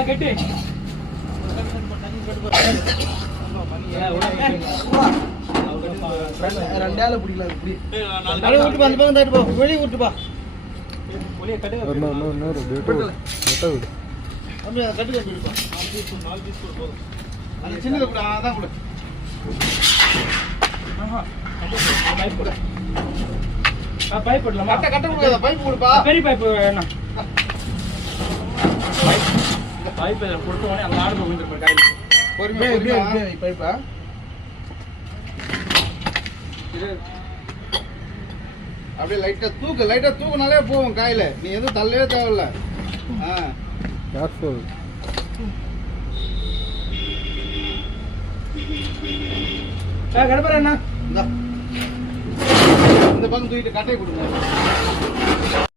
கெட்டி ரெண்டால பிடிக்கல இப்படி விட்டு அந்த பக்கம் தட்டு போ வெளியே விட்டுப்பா கட்டு கட்டுப்பா அந்த சின்னதை கூட அதான் கூட பைப் கூட பைப் போடலாமா கட்ட முடியாத பைப் கொடுப்பா பெரிய பைப் வேணா பைப் கொடுத்தோடனே அந்த ஆடு விழுந்துருப்பாரு காயில் பொறுமையா பைப்பா அப்படியே லைட்டா தூக்குனாலே போவோம் காயில நீ எதுவும் தள்ளவே தேவையில்ல கடப்பற என்ன இந்த பக்கம் தூக்கிட்டு கட்டையை கொடுங்க